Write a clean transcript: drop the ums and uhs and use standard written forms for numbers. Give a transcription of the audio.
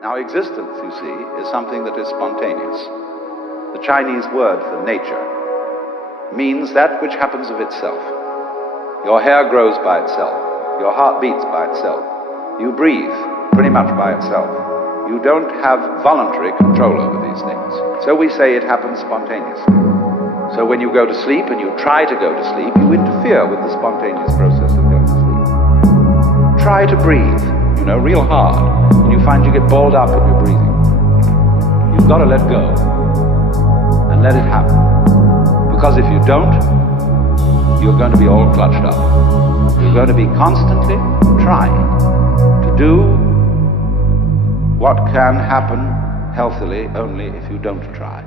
Now, existence, you see, is something that is spontaneous. The Chinese word for nature means that which happens of itself. Your hair grows by itself. Your heart beats by itself. You breathe pretty much by itself. You don't have voluntary control over these things. So we say it happens spontaneously. So when you go to sleep and you try to go to sleep, you interfere with the spontaneous process of going to sleep. Try to breathe, real hard, and you find you get balled up in your breathing. You've got to let go and let it happen. Because if you don't, you're going to be all clutched up. You're going to be constantly trying to do what can happen healthily only if you don't try.